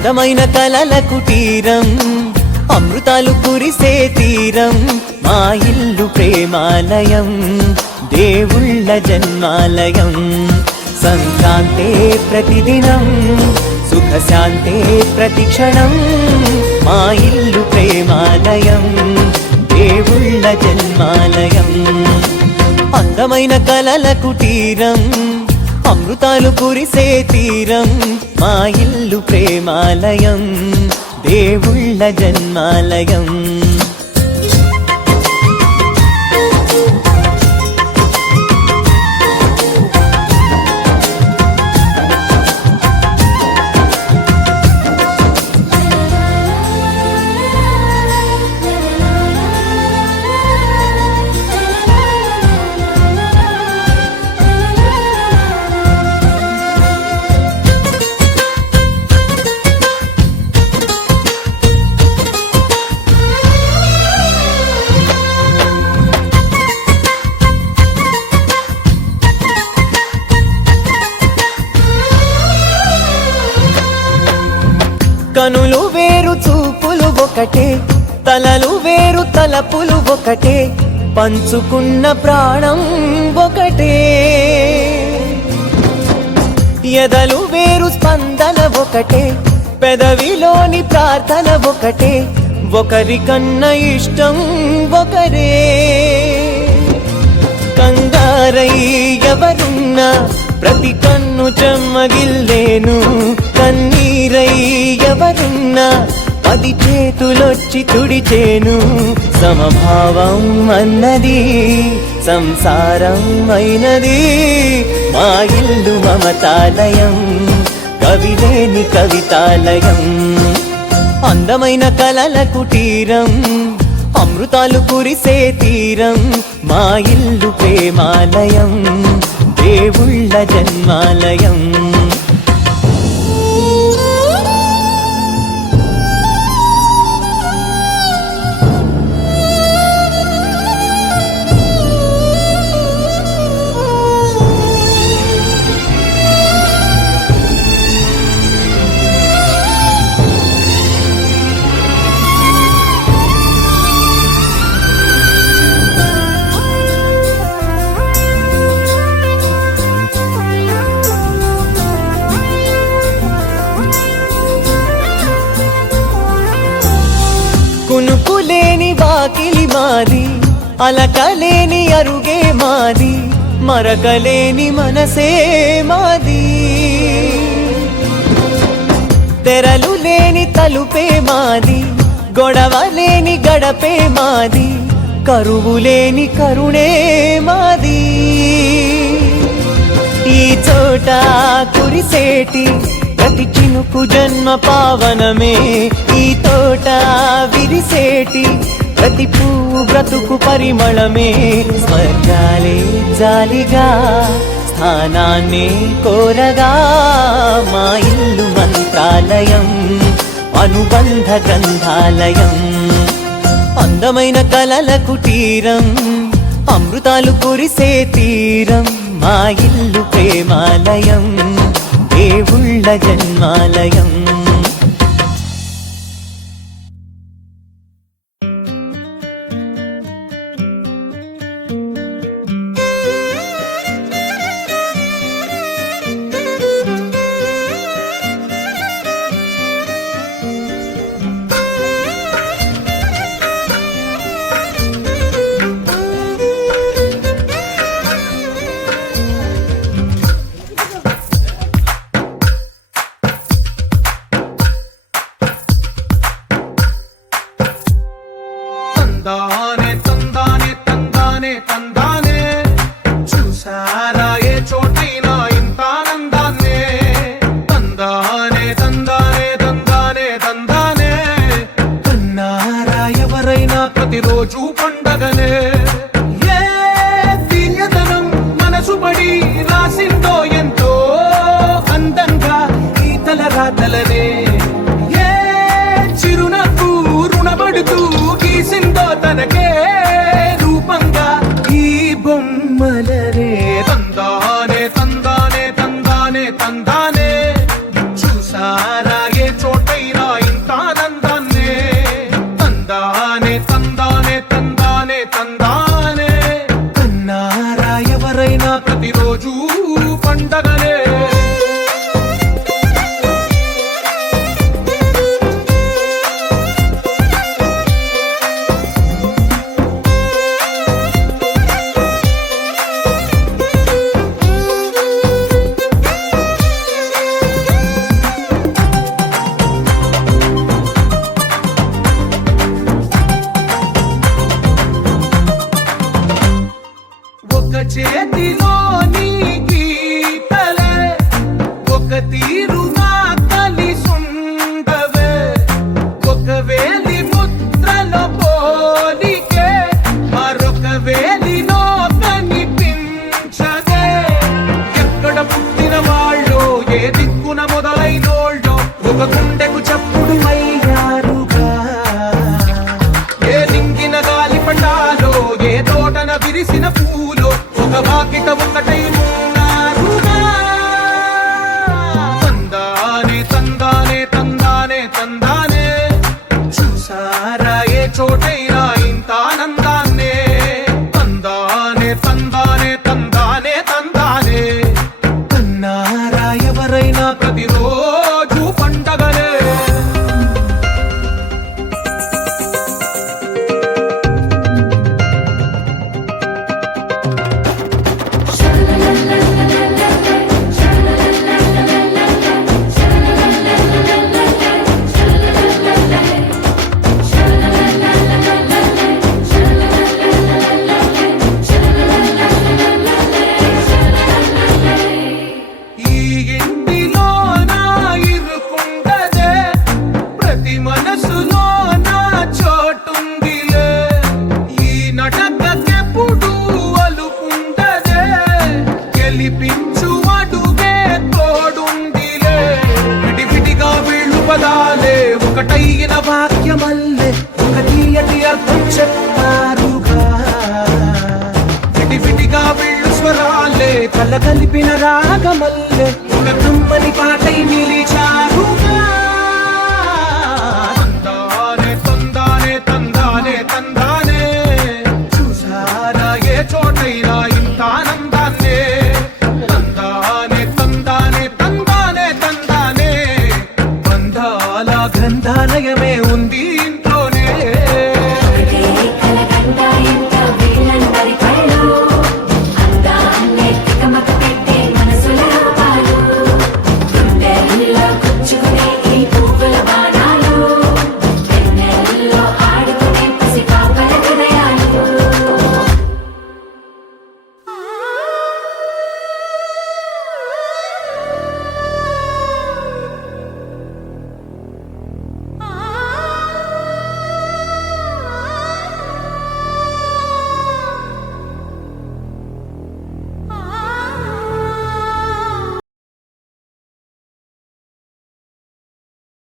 అందమైన కలల కుటీరం, అమృతాలు కురిసే తీరం, మా ఇల్లు ప్రేమాలయం, దేవుళ్ళ జన్మాలయం. సంక్రాంతే ప్రతిదినం, సుఖశాంతే ప్రతిక్షణం, మా ఇల్లు ప్రేమాలయం, దేవుళ్ళ జన్మాలయం. అందమైన కలల కుటీరం, అమృతాలు కురిసే తీరం, మా ఇల్లు ప్రేమాలయం, దేవుళ్ళ జన్మాలయం. కనులు వేరు చూపులు ఒకటే, తలలు వేరు తలపులు ఒకటే, పంచుకున్న ప్రాణం ఒకటే. ఎదలు వేరు స్పందన ఒకటే, పెదవిలోని ప్రార్థన ఒకటే, ఒకరికన్నా ఇష్టం ఒకరే. కంగారై ఎవరున్నా ప్రతి కన్ను చెమ్మగిల్లేను, కన్నీరై ఎవరున్నా 10 చేతులొచ్చి తుడిచేను. సమభావం అన్నది సంసారం అయినది, మా ఇల్లు మమతాలయం, కవిలేని కవితాలయం. అందమైన కలల కుటీరం, అమృతాలు కురిసే తీరం, మా ఇల్లు ప్రేమాలయం, దేవుళ్ళ జన్మాలయం. కునుకులేని వాకిలి మాది, అలకలేని అరుగే మాది, మరకలేని మనసే మాది. తెరలు లేని తలుపే మాది, గొడవ లేని గడపే మాది, కరువు లేని కరుణే మాది. ఈ చోట కురిసేటి ప్రతి చినుకు జన్మ పావనమే, ఈ తోట విరిసేటి ప్రతి పువ్వు బ్రతుకు పరిమళమే. స్వర్గాలే జాలిగా స్థానాన్ని కోరగా, మా ఇల్లు మంత్రాలయం, అనుబంధ గ్రంథాలయం. అందమైన కలల కుటీరం, అమృతాలు కురిసే తీరం, మా ఇల్లు ప్రేమాలయం, దేవుళ్ళ జన్మాలయం. తందానే తందానే తందానే తందానే, చూసారా ఏ చోటైనా ఇంత ఆనందాన్నే. తందానే తందానే తందానే తందానే, కన్నారా ఎవరైనా ప్రతిరోజు పండగనే. ఏ తీయదనం మనసు పడి రాసిందో ఎంతో అందంగా ఈ తల రాతలనే. ఏ చిరునవ్వు రుణపడుతూ గీసిందో తనకే రూపంగా ఈ బొమ్మలనే. తందానే తందానే తందానే తందానే, చూసారా ఏ చోట తీరుగా కలిసుండవే ఒక వేలి ముద్రలో పోలికే మరొక వేలిలో కనిపించదే ఎక్కడ పుట్టిన వాళ్ళో ఏ దిక్కున మొదలైనోళ్ళో ఒక గుండెకు చప్పుడు అయ్యారుగా ఏ లింగిన గాలి పటాలో ఏ తోటన విరిసిన పూలో ఒక వాకిట ఒకటై ఉన్నారుగా తందానే తందానే తందానే తందానే చూసారా ఏ చోటైనా ఇంత ఆనందాన్నే తందానే తందానే తందానే తందానే అన్నారా ఎవరైనా ప్రతిరోజు పండగనే ఈ ఇంటిలో నా ఇరుకుండదే ప్రతి మనసులో నా చోటుందిలే ఈ నటకెప్పుడు అలుకుండదే గెలిపించు అడుగే తోడుందిలే విడివిడిగా వీళ్ళు పదాలే ఒకటైన వాక్యమల్లే ఒక తీయటి అర్థం చెప్పారుగా విడివిడిగా వీళ్ళు స్వరాలే కలగలిపిన రాగమల్లే